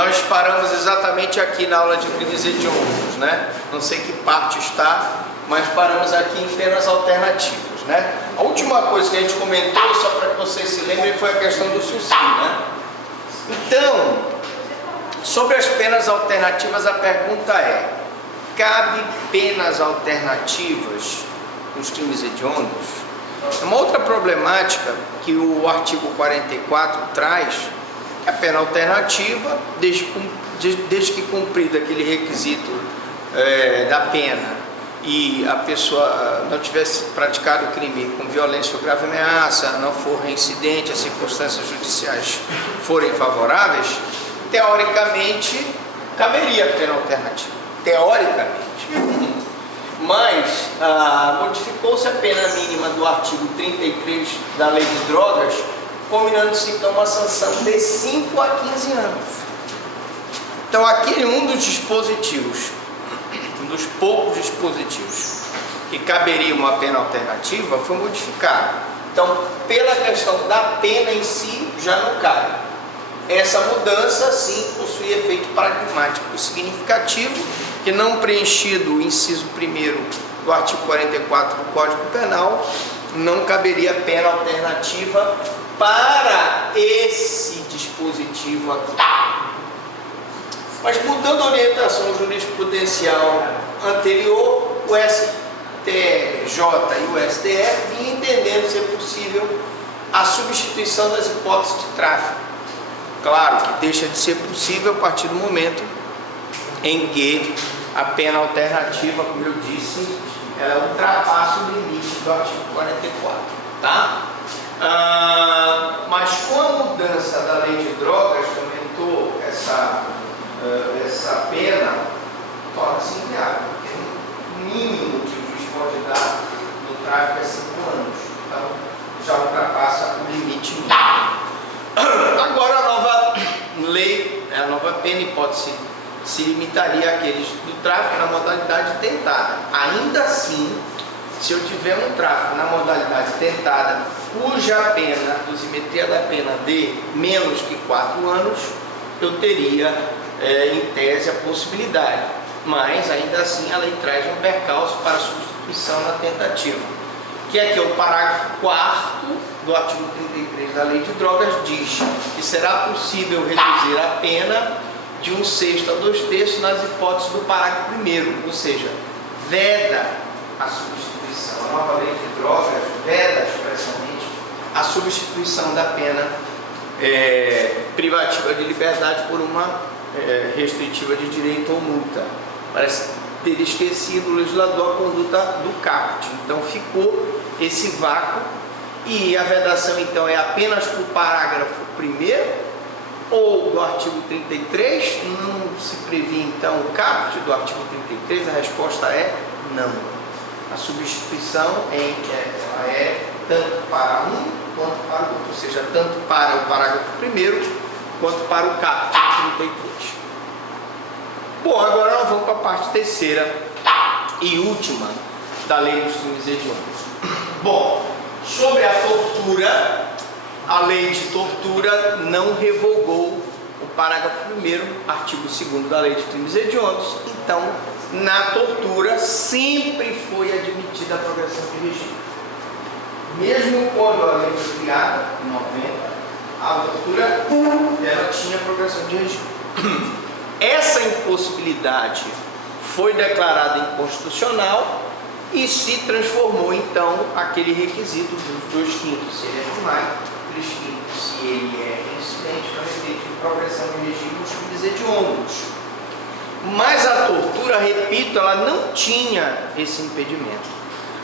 Nós paramos exatamente aqui na aula de crimes hediondos, né? Não sei que parte está, mas paramos aqui em penas alternativas, né? A última coisa que a gente comentou, só para que vocês se lembrem, foi a questão do suicídio, né? Então, sobre as penas alternativas, a pergunta é: cabe penas alternativas nos crimes hediondos? Uma outra problemática que o artigo 44 traz é a pena alternativa, desde que cumprido aquele requisito da pena e a pessoa não tivesse praticado o crime com violência ou grave ameaça, não for reincidente, as circunstâncias judiciais forem favoráveis, teoricamente caberia a pena alternativa. Teoricamente. Mas modificou-se a pena mínima do artigo 33 da Lei de Drogas, combinando-se então uma sanção de 5 a 15 anos. Então aqui um dos dispositivos, um dos poucos dispositivos que caberia uma pena alternativa foi modificado. Então, pela questão da pena em si, já não cabe. Essa mudança sim possui efeito pragmático significativo, que não preenchido o inciso 1º do artigo 44 do Código Penal, não caberia pena alternativa para esse dispositivo aqui. Mas mudando a orientação jurisprudencial anterior, o STJ e o STF vinham entendendo ser possível a substituição das hipóteses de tráfico. Claro que deixa de ser possível a partir do momento em que a pena alternativa, como eu disse, ela ultrapassa o limite do artigo 44, tá? Mas com a mudança da Lei de Drogas, que aumentou essa pena, torna-se inviável, porque o mínimo que o juiz pode dar no tráfico é 5 anos, então já ultrapassa o limite mínimo. Agora a nova lei, a nova pena hipótese se limitaria àqueles do tráfico na modalidade tentada. Ainda assim, se eu tiver um tráfico na modalidade tentada, cuja pena, a dosimetria da pena de menos que 4 anos, eu teria, em tese, a possibilidade. Mas, ainda assim, a lei traz um percalço para a substituição na tentativa, que é que o parágrafo 4º do artigo 33 da Lei de Drogas diz que será possível reduzir a pena de 1/6 a 2/3 nas hipóteses do parágrafo 1º, ou seja, veda a substituição. A nova Lei de Drogas veda expressamente a substituição da pena privativa de liberdade por uma restritiva de direito ou multa. Parece ter esquecido o legislador a conduta do caput. Então ficou esse vácuo e a vedação então é apenas para o parágrafo 1º ou do artigo 33, não se prevê então o caput do artigo 33, a resposta é não. A substituição é tanto para um quanto para o outro, ou seja, tanto para o parágrafo 1º quanto para o caput 33. Bom, agora nós vamos para a parte terceira e última da Lei dos Crimes Hediondos. Bom, sobre a tortura, a Lei de Tortura não revogou o parágrafo 1º, artigo 2º da Lei de Crimes Hediondos. Então, na tortura sempre foi admitida a progressão de regime. Mesmo quando a lei foi criada, em 90, a tortura ela tinha progressão de regime. Essa impossibilidade foi declarada inconstitucional e se transformou então aquele requisito dos 2/5, se ele é primário, 3/5, se ele é reincidente, para efeito de progressão de regime nos crimes hediondos. Mas a tortura, repito, ela não tinha esse impedimento,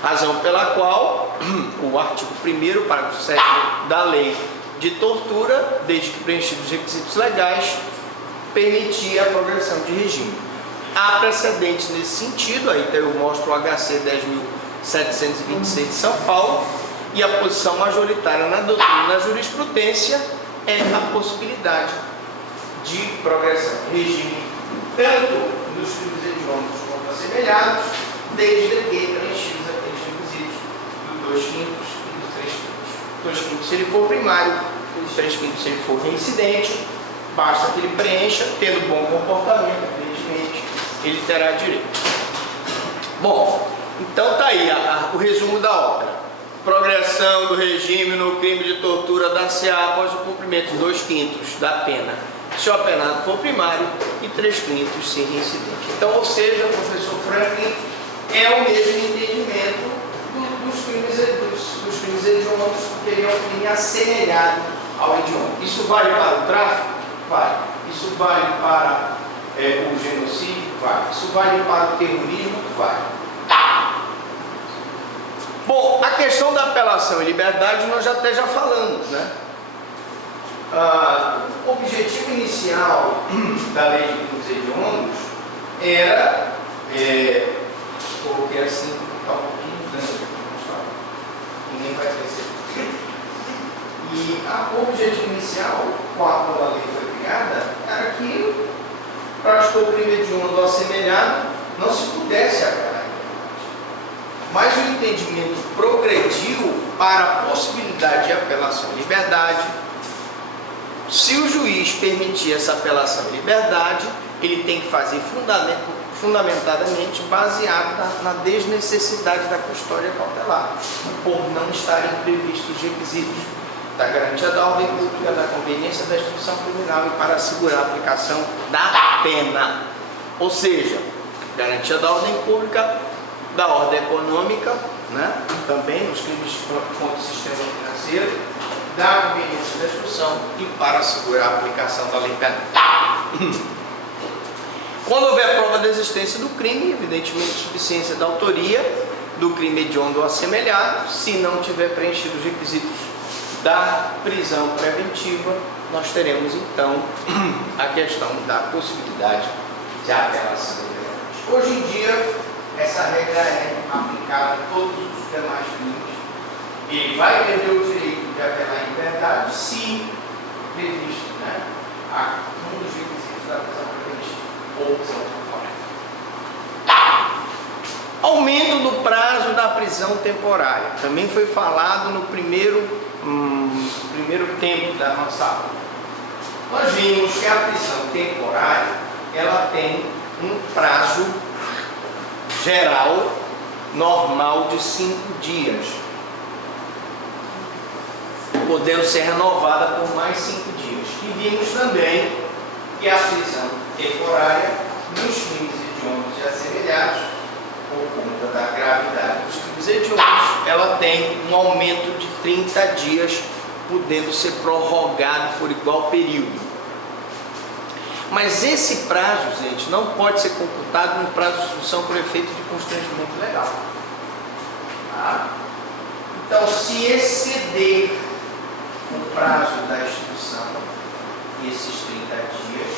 razão pela qual o artigo 1º, parágrafo 7º da Lei de Tortura, desde que preenchidos os requisitos legais, permitia a progressão de regime. Há precedentes nesse sentido, aí então eu mostro o HC 10.726 de São Paulo, e a posição majoritária na doutrina e na jurisprudência é a possibilidade de progressão de regime, tanto nos crimes hediondos quanto assemelhados, desde que preenchidos aqueles requisitos do 2/5 e do 3/5. 2/5 se ele for primário, o 3/5 se ele for reincidente, basta que ele preencha, tendo bom comportamento, evidentemente, ele terá direito. Bom, então tá aí o resumo da obra. Progressão do regime no crime de tortura dar-se-á após o cumprimento de 2/5 da pena, se o apenado for primário, e 3/5 se reincidente. Então, ou seja, professor Franklin, é o mesmo entendimento dos crimes hediondos, porque ele é um crime assemelhado ao hediondo. Isso vale para o tráfico? Vale. Isso vale para o genocídio? Vale. Isso vale para o terrorismo? Vale. Bom, a questão da apelação e liberdade nós até já falamos, né? O objetivo inicial da lei de crimes hediondos era, porque assim está um pouquinho grande, ninguém vai perceber. E o objetivo inicial, quando a lei foi criada, era que, praticou o crime hediondo assemelhado, não se pudesse apelar. Mas o entendimento progrediu para a possibilidade de apelação e liberdade. Se o juiz permitir essa apelação e liberdade, ele tem que fazer fundamentadamente baseado na desnecessidade da custódia cautelar, por não estarem previstos os requisitos da garantia da ordem pública, da conveniência da instituição criminal e para assegurar a aplicação da pena. Ou seja, garantia da ordem pública, da ordem econômica, né? Também nos crimes contra o sistema financeiro, da conveniência da instrução e para assegurar a aplicação da lei penal. Quando houver prova da existência do crime, evidentemente suficiência da autoria do crime hediondo ou assemelhado, se não tiver preenchido os requisitos da prisão preventiva, nós teremos então a questão da possibilidade de apelação. Hoje em dia, essa regra é aplicada a todos os demais crimes. Ele vai perder o direito de apelar em liberdade se previsto, né, um dos requisitos da prisão preventiva ou prisão temporária. Aumento do prazo da prisão temporária. Também foi falado no primeiro tempo da nossa aula. Nós vimos que a prisão temporária ela tem um prazo geral, normal, de 5 dias, podendo ser renovada por mais 5 dias. E vimos também que a prisão temporária nos crimes hediondos e assemelhados, por conta da gravidade dos crimes hediondos, ela tem um aumento de 30 dias, podendo ser prorrogado por igual período. Mas esse prazo, gente, não pode ser computado no prazo de instrução por efeito de constrangimento legal. Tá? Então, se exceder o prazo da instrução, esses 30 dias,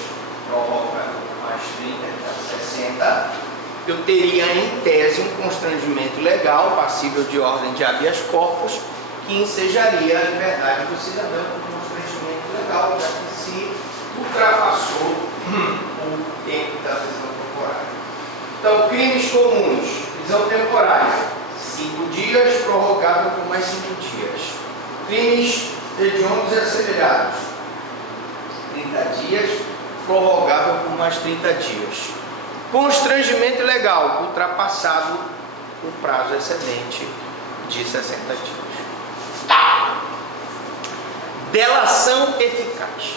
prorrogado mais 30, então 60, eu teria em tese um constrangimento legal, passível de ordem de habeas corpus, que ensejaria a liberdade do cidadão com constrangimento legal, já que se ultrapassou o tempo da prisão temporária. Então, crimes comuns, prisão temporária, 5 dias, prorrogável por mais 5 dias. Crimes hediondos e assemelhados, 30 dias, prorrogável por mais 30 dias. Constrangimento ilegal, ultrapassado o prazo excedente de 60 dias. Delação eficaz.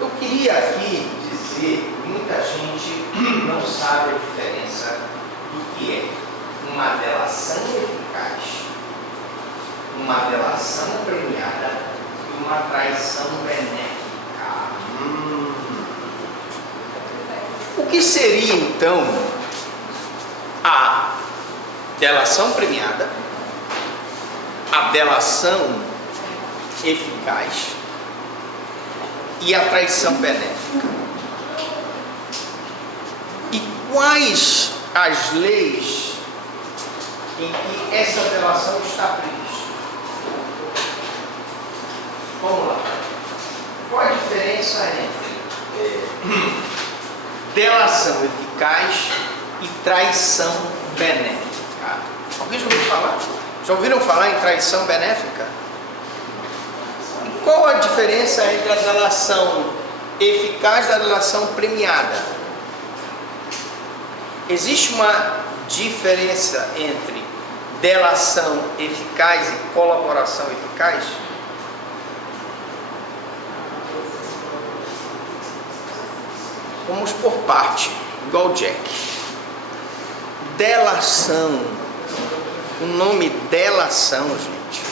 Eu queria aqui dizer, muita gente não sabe a diferença do que é uma delação eficaz, uma delação premiada e uma traição benéfica. O que seria então a delação premiada, a delação eficaz e a traição benéfica? E quais as leis em que essa delação está prevista? Vamos lá. Qual a diferença entre delação eficaz e traição benéfica? Alguém já ouviu falar? Já ouviram falar em traição benéfica? E qual a diferença entre a delação eficaz da delação premiada. Existe uma diferença entre delação eficaz e colaboração eficaz? Vamos por parte, igual Jack. Delação, o nome delação, gente,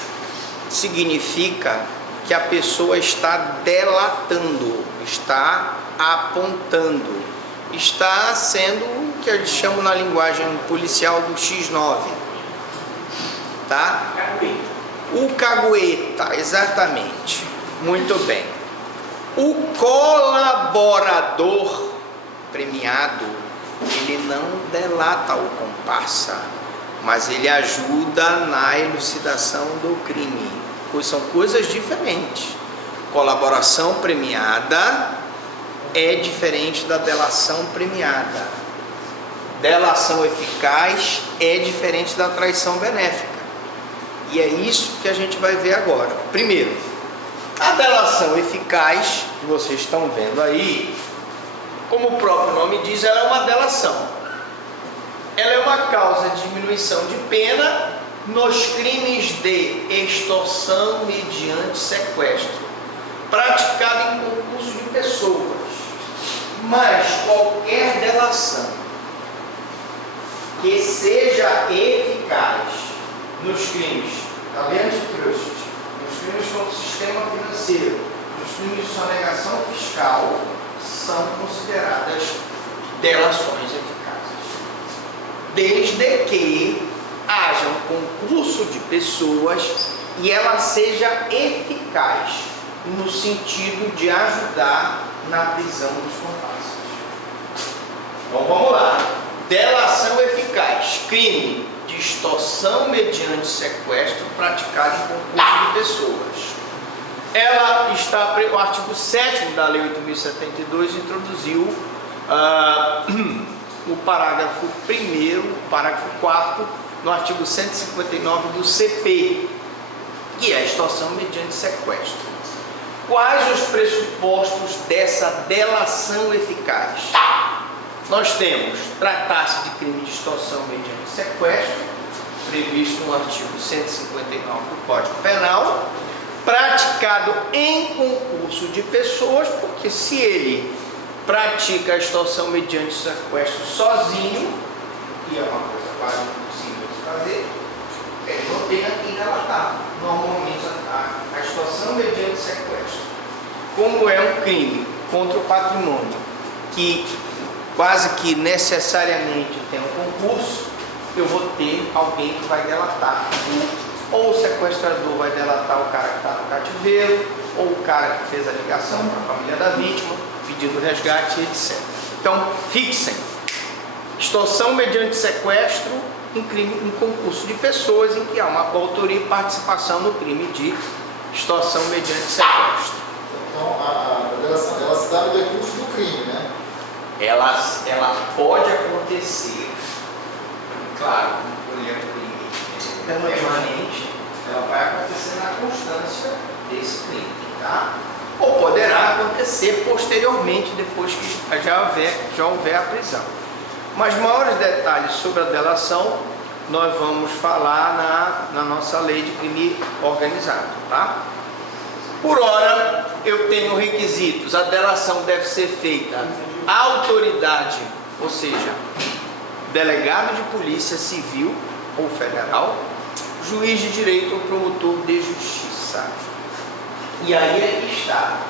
significa que a pessoa está delatando, está apontando, está sendo o que eles chamam na linguagem policial do X9, tá? O cagueta, exatamente, muito bem. O colaborador premiado, ele não delata o comparsa, mas ele ajuda na elucidação do crime. São coisas diferentes. Colaboração premiada é diferente da delação premiada. Delação eficaz é diferente da traição benéfica. E é isso que a gente vai ver agora. Primeiro, a delação eficaz, que vocês estão vendo aí, como o próprio nome diz, ela é uma delação. Ela é uma causa de diminuição de pena nos crimes de extorsão mediante sequestro, praticado em concurso de pessoas. Mas qualquer delação que seja eficaz nos crimes da lei antitrust, nos crimes contra o sistema financeiro, nos crimes de sonegação fiscal, são consideradas delações eficazes, desde que haja um concurso de pessoas e ela seja eficaz no sentido de ajudar na prisão dos comparsas. Então vamos lá. Delação eficaz, crime de extorsão mediante sequestro praticado em concurso de pessoas. Ela está, o artigo 7º da Lei 8.072 introduziu o parágrafo 1º, parágrafo 4º, no artigo 159 do CP, que é a extorsão mediante sequestro. Quais os pressupostos dessa delação eficaz? Nós temos tratar-se de crime de extorsão mediante sequestro, previsto no artigo 159 do Código Penal, praticado em concurso de pessoas, porque se ele pratica a extorsão mediante sequestro sozinho, e é uma coisa quase impossível de fazer, ele não tem aqui relatado. Normalmente a extorsão mediante sequestro, como é um crime contra o patrimônio, que quase que necessariamente tem um concurso, eu vou ter alguém que vai delatar. Ou o sequestrador vai delatar o cara que está no cativeiro, ou o cara que fez a ligação para a família da vítima, pedindo resgate, etc. Então, fixem. Extorsão mediante sequestro em concurso de pessoas em que há uma coautoria e participação no crime de extorsão mediante sequestro. Então, a delação, ela se dá no decurso do crime, né? Ela pode acontecer, claro, por exemplo, permanente, ela vai acontecer na constância desse crime, tá? Ou poderá acontecer posteriormente, depois que já houver a prisão. Mas maiores detalhes sobre a delação nós vamos falar na nossa lei de crime organizado, tá? Por hora, eu tenho requisitos. A delação deve ser feita à autoridade, ou seja, delegado de polícia civil ou federal, juiz de direito ou promotor de justiça. E aí é que está.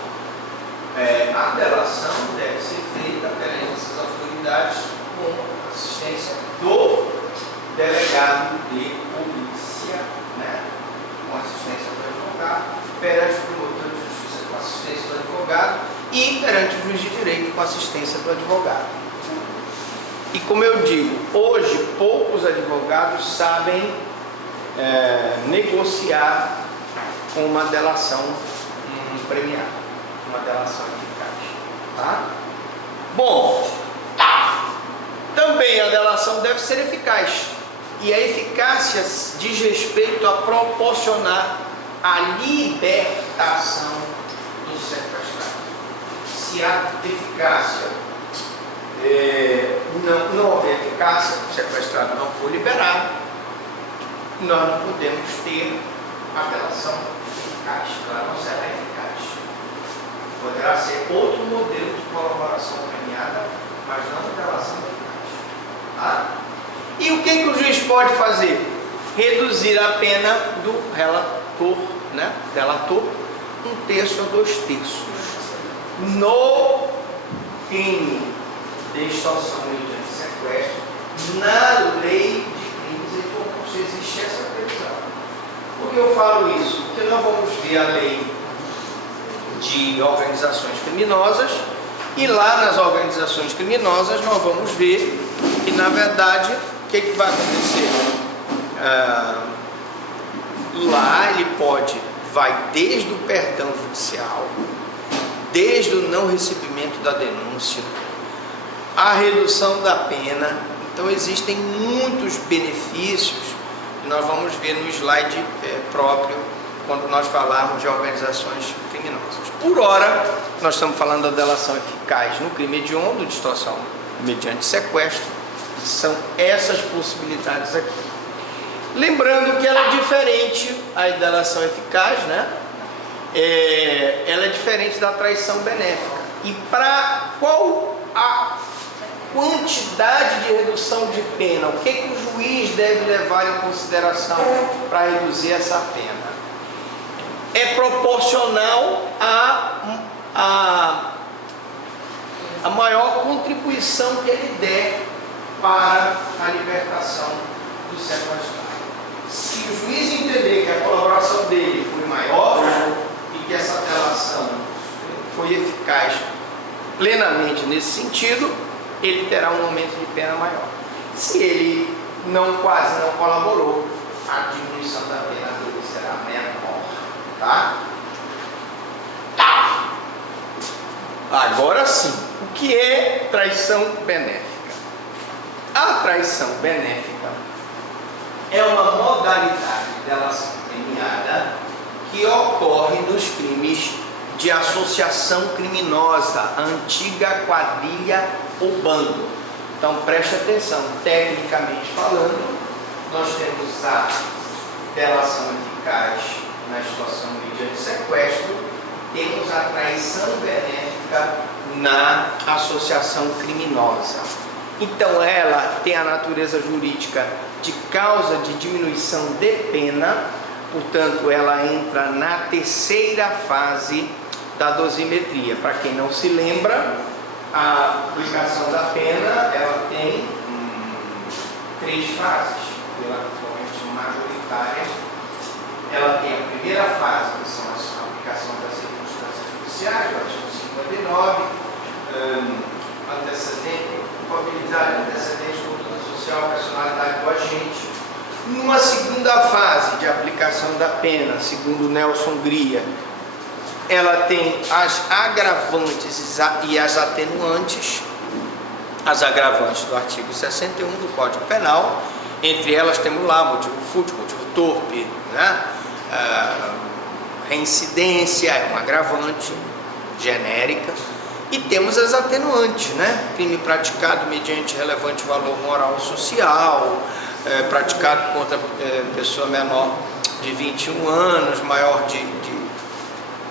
A delação deve ser feita perante essas autoridades com assistência do delegado de polícia, né? Com assistência do advogado, perante o promotor de justiça com assistência do advogado e perante o juiz de direito com assistência do advogado. E como eu digo, hoje poucos advogados sabem negociar com uma delação premiada, uma delação eficaz, tá? Bom, também a delação deve ser eficaz, e a eficácia diz respeito a proporcionar a libertação do sequestrado. Se se a eficácia não houver eficácia, o sequestrado não for liberado, nós não podemos ter a delação eficaz, ela não será eficaz. Poderá ser outro modelo de colaboração premiada, mas não a delação eficaz. Tá? E o que o juiz pode fazer? Reduzir a pena do relator, né? Delator, 1/3 a 2/3. No crime de extorsão mediante sequestro, na lei de crimes hediondos existe essa previsão. Por que eu falo isso? Porque nós vamos ver a lei de organizações criminosas e lá nas organizações criminosas nós vamos ver que, na verdade, o que vai acontecer? Lá ele vai desde o perdão judicial, desde o não recebimento da denúncia, a redução da pena. Então existem muitos benefícios que nós vamos ver no slide próprio quando nós falarmos de organizações criminosas. Por hora, nós estamos falando da delação eficaz no crime hediondo, de extorsão mediante sequestro. São essas possibilidades aqui. Lembrando que ela é diferente, a delação eficaz, né? Ela é diferente da traição benéfica. E para qual a quantidade de redução de pena? O que o juiz deve levar em consideração para reduzir essa pena? É proporcional à maior contribuição que ele der para a libertação do sequestrado. Se o juiz entender que a colaboração dele foi maior e que essa delação foi eficaz plenamente nesse sentido, ele terá um aumento de pena maior. Se ele quase não colaborou, a diminuição da pena dele será menor. Tá? Agora sim, o que é traição benéfica? A traição benéfica é uma modalidade de delação premiada que ocorre nos crimes de associação criminosa, antiga quadrilha ou bando. Então preste atenção, tecnicamente falando, nós temos a delação eficaz na extorsão mediante sequestro, temos a traição benéfica na associação criminosa. Então ela tem a natureza jurídica de causa de diminuição de pena, portanto ela entra na terceira fase da dosimetria. Para quem não se lembra, a aplicação da pena ela tem 3 fases, relativamente majoritárias. Ela tem a primeira fase, que são a aplicação das circunstâncias judiciais, o artigo 59, antecedente, culpabilidade, antecedente, conduta social, personalidade do agente. Numa segunda fase de aplicação da pena, segundo Nelson Gria, ela tem as agravantes e as atenuantes. As agravantes do artigo 61 do Código Penal, entre elas temos lá motivo fútil, motivo torpe, né? Reincidência é uma agravante genérica, e temos as atenuantes, né? Crime praticado mediante relevante valor moral ou social, praticado contra pessoa menor de 21 anos, maior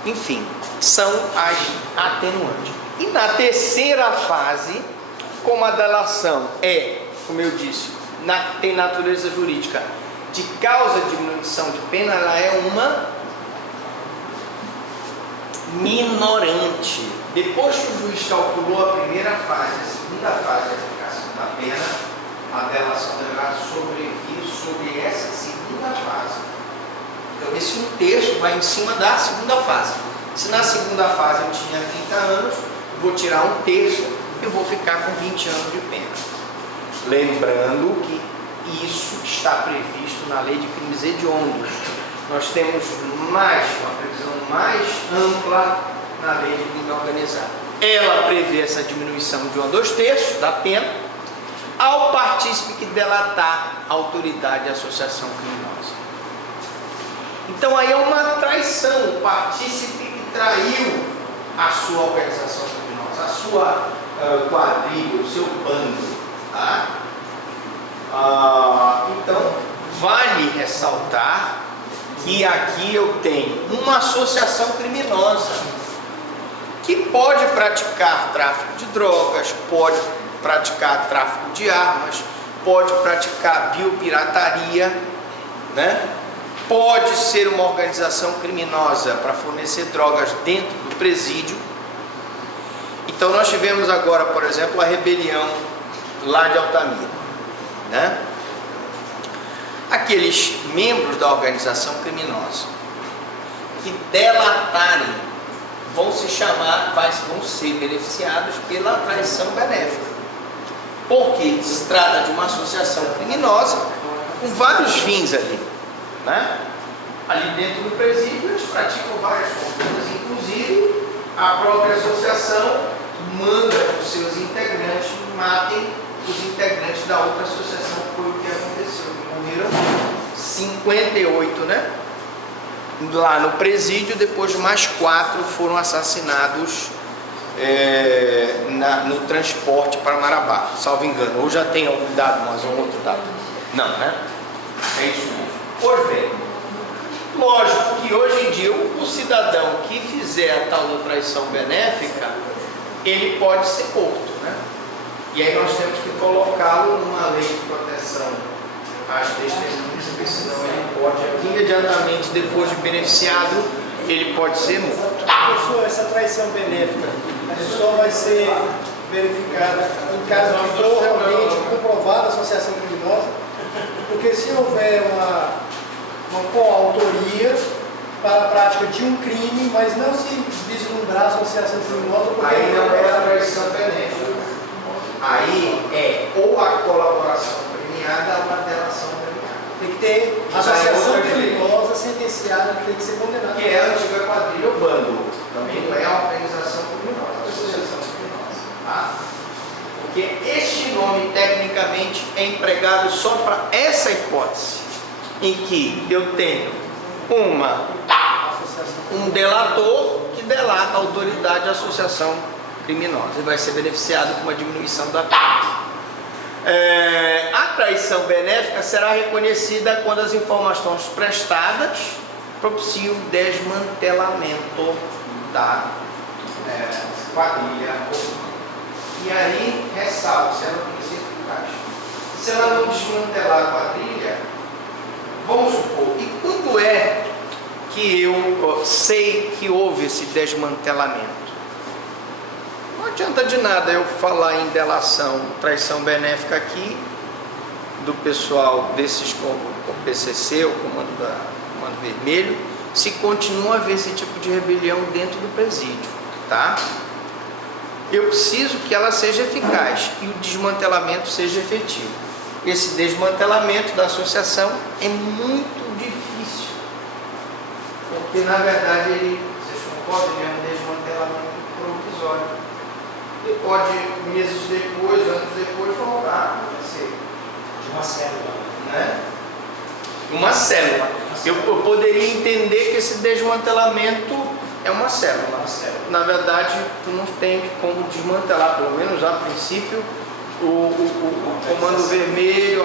enfim, são as atenuantes. E na terceira fase, como a delação como eu disse, tem natureza jurídica de causa de diminuição de pena, ela é uma minorante. Depois que o juiz calculou a primeira fase, a segunda fase de aplicação da pena, a delação deverá sobrevir sobre essa segunda fase. Então esse 1/3 vai em cima da segunda fase. Se na segunda fase eu tinha 30 anos, eu vou tirar 1/3, eu vou ficar com 20 anos de pena. Lembrando que isso está previsto na lei de crimes hediondos. Nós temos uma previsão mais ampla na lei de crime organizado. Ela prevê essa diminuição de 1 a 2/3 da pena ao partícipe que delatar a autoridade de associação criminosa. Então aí é uma traição, o partícipe que traiu a sua organização criminosa. a sua quadrilha, o seu bando. Tá? Então, vale ressaltar que aqui eu tenho uma associação criminosa que pode praticar tráfico de drogas, pode praticar tráfico de armas, pode praticar biopirataria, né? Pode ser uma organização criminosa para fornecer drogas dentro do presídio. Então nós tivemos agora, por exemplo, a rebelião lá de Altamira, né? Aqueles membros da organização criminosa que delatarem vão ser beneficiados pela traição benéfica, porque se trata de uma associação criminosa com vários fins ali, né? Ali dentro do presídio eles praticam várias coisas, inclusive a própria associação manda que os seus integrantes matem os integrantes da outra associação. Foi o que aconteceu, morreram 58, né? Lá no presídio, depois mais 4 foram assassinados no transporte para Marabá, salvo engano. Ou já tem algum dado, mas um outro dado? Não, né? É isso mesmo. Pois bem, lógico que hoje em dia o cidadão que fizer a tal da traição benéfica, ele pode ser morto, né? E aí nós temos que colocá-lo numa lei de proteção às testemunhas, porque senão ele pode, imediatamente depois de beneficiado, ele pode ser morto. Professor, essa traição benéfica só vai ser verificada em caso de for realmente comprovada a associação criminosa, porque se houver uma coautoria para a prática de um crime, mas não se vislumbrar a associação criminosa, aí não é a traição benéfica. Aí é ou a colaboração premiada ou a delação premiada. tem que ter associação criminosa sentenciada, que tem que ser condenada. Que é a antiga quadrilha ou bando. Também não é a organização criminosa, a associação criminosa. Tá? Porque este nome tecnicamente é empregado só para essa hipótese, em que eu tenho um delator que delata a autoridade de associação criminosa e vai ser beneficiado com uma diminuição da pena. A traição benéfica será reconhecida quando as informações prestadas propiciam o desmantelamento da quadrilha. E aí ressalto, se ela tem que ser eficaz. Se ela não desmantelar a quadrilha, vamos supor, e quando é que eu sei que houve esse desmantelamento? Não adianta de nada eu falar em delação, traição benéfica aqui, do pessoal desses com PCC, o Comando Vermelho, se continua a haver esse tipo de rebelião dentro do presídio, tá? Eu preciso que ela seja eficaz e o desmantelamento seja efetivo. Esse desmantelamento da associação é muito difícil, porque na verdade vocês concordam, é um desmantelamento provisório. E pode, meses depois, anos depois, voltar a acontecer. De uma célula. Né? Uma célula. Eu poderia entender que esse desmantelamento é uma célula. Na verdade, tu não tem como desmantelar, pelo menos a princípio, o Comando Vermelho,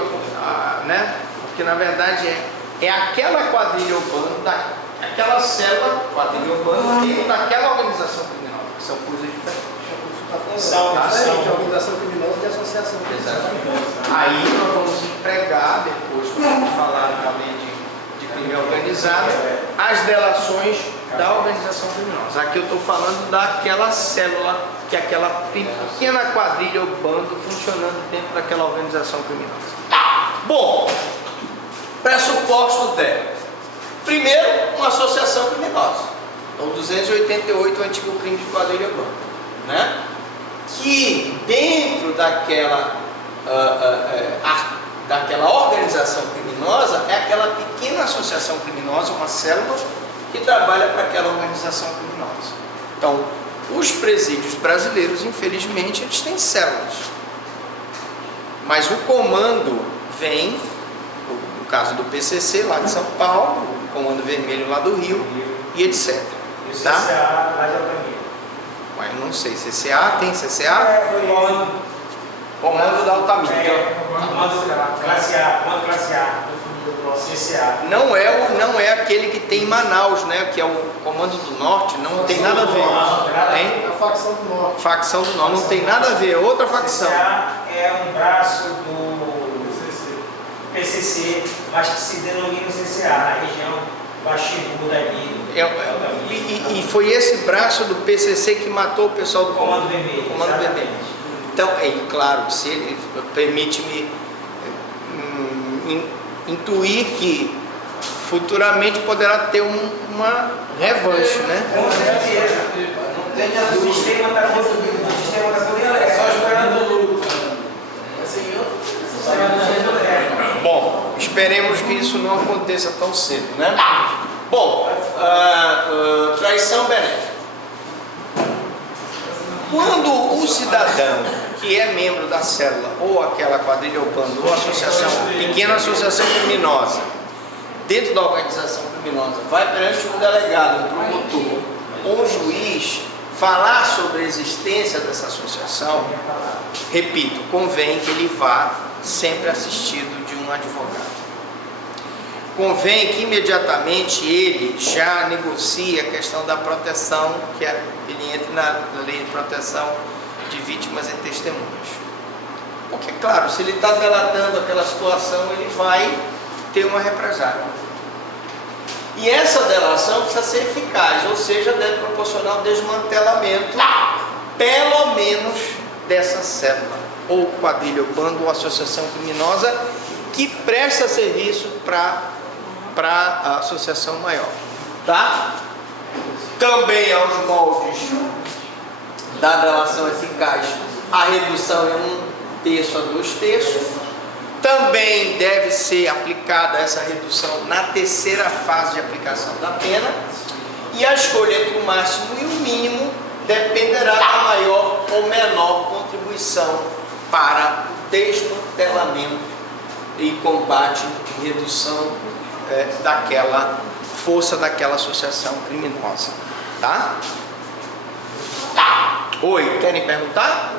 né? Porque na verdade é aquela quadrilha ou bando, aquela célula, quadrilha ou bando, dentro daquela organização criminal, que são coisas diferentes. São diferentes, a organização criminosa e a associação criminosa. Aí nós vamos empregar, depois que vamos falar também de crime organizado, as delações da organização criminosa. Aqui eu estou falando daquela célula, que é aquela pequena quadrilha ou bando funcionando dentro daquela organização criminosa. Bom, pressuposto dela. Primeiro, uma associação criminosa. Então, 288, o antigo crime de quadrilha ou bando, né? Que dentro daquela organização criminosa é aquela pequena associação criminosa, uma célula que trabalha para aquela organização criminosa. Então, os presídios brasileiros, infelizmente, eles têm células, mas o comando vem, no caso do PCC lá de São Paulo, o Comando Vermelho lá do Rio e etc. Isso tá? é a lá de Altamira. Mas não não sei, CCA, tem CCA? Comando da Altamira. Comando classe A, CCA. Não é aquele que tem em Manaus, né? Que é o Comando do Norte, não tem nada a ver. Tem? A facção do norte. Facção do Norte, não tem nada a ver, é outra facção. CCA é um braço do PCC, mas que se denomina CCA, na região Baxibu dali. E foi esse braço do PCC que matou o pessoal do Comando Vermelho. Comando Vermelho. Então, claro, se ele permite-me intuir que futuramente poderá ter uma revanche, né? Com certeza. O sistema está resolvido, o sistema está tudo é só esperando o lucro. Bom, esperemos que isso não aconteça tão cedo, né? Bom, traição benéfica. Quando o cidadão que é membro da célula ou aquela quadrilha ou bando ou associação, pequena associação criminosa, dentro da organização criminosa, vai perante um delegado, um promotor ou um juiz falar sobre a existência dessa associação, repito, convém que ele vá sempre assistido de um advogado. Convém que imediatamente ele já negocie a questão da proteção, que ele entre na lei de proteção de vítimas e testemunhas. Porque, claro, se ele está delatando aquela situação, ele vai ter uma represália. E essa delação precisa ser eficaz, ou seja, deve proporcionar o desmantelamento, pelo menos, dessa célula, ou quadrilha, ou bando, ou associação criminosa, que presta serviço para a associação maior. Tá? Também aos moldes da delação eficaz, a redução em 1/3 a 2/3. Também deve ser aplicada essa redução na terceira fase de aplicação da pena. E a escolha entre o máximo e o mínimo dependerá da maior ou menor contribuição para o desmantelamento e combate e redução daquela força daquela associação criminosa. Tá? Oi, querem perguntar?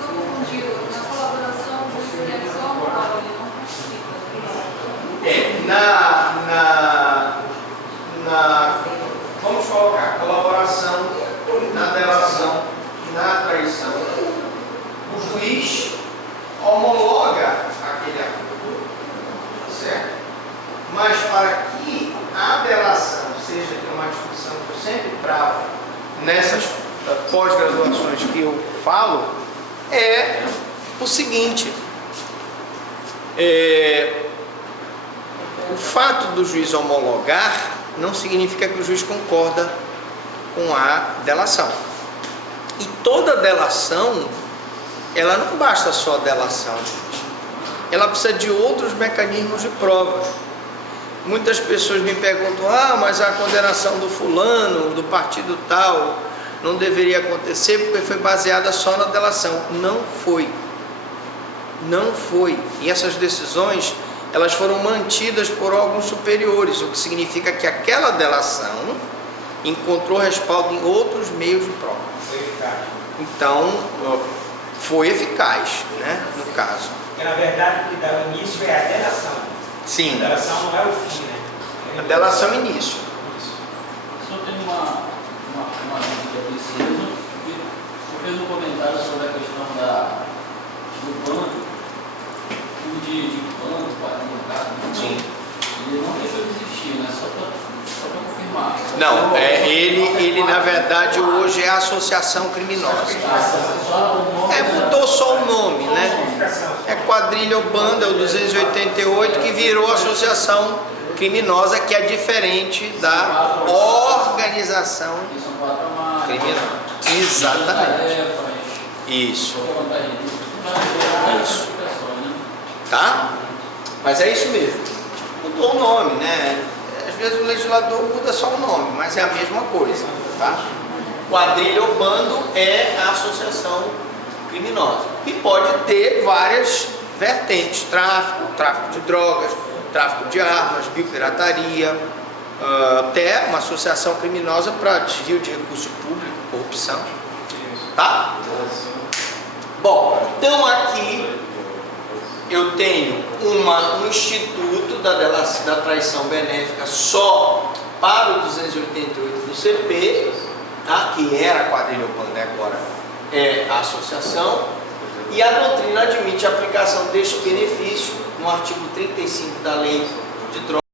Estou confundido. Na colaboração do juiz é só o Paulo, ele não participa. Vamos colocar colaboração na delação e na traição. O juiz homologa aquele acordo, certo? Mas para que a delação seja uma discussão que eu sempre travo nessas pós-graduações que eu falo, é o seguinte: o fato do juiz homologar não significa que o juiz concorda com a delação. E toda delação, ela não basta só a delação, gente. Ela precisa de outros mecanismos de prova. Muitas pessoas me perguntam: mas a condenação do fulano, do partido tal, não deveria acontecer porque foi baseada só na delação. Não foi. Não foi. E essas decisões, elas foram mantidas por órgãos superiores, o que significa que aquela delação encontrou respaldo em outros meios de prova. Então, foi eficaz, né, no caso. Porque, na verdade, o que dá o início é a delação. Sim. A delação não é o fim, né? A delação início. Só tem uma dúvida precisa. Você fez um comentário sobre a questão do bando, de bando, no caso. Sim. Ele não deixou de existir, né? Só para confirmar. Não, ele na verdade hoje é associação criminosa. Mudou só o nome, né? É quadrilha ou banda, é o 288, que virou associação criminosa, que é diferente da organização criminosa. Exatamente. Isso. Isso. Tá? Mas é isso mesmo. Mudou o nome, né? Às vezes o legislador muda só o nome, mas é a mesma coisa, tá? Quadrilha ou bando é a associação criminosa, que pode ter várias vertentes: tráfico de drogas, tráfico de armas, biopirataria, até uma associação criminosa para desvio de recurso público, corrupção. Tá? Bom, então aqui eu tenho um instituto da traição benéfica só para o 288 do CP, tá? Que era a quadrilha ou banda, agora é a associação, e a doutrina admite a aplicação deste benefício no artigo 35 da lei de drogas.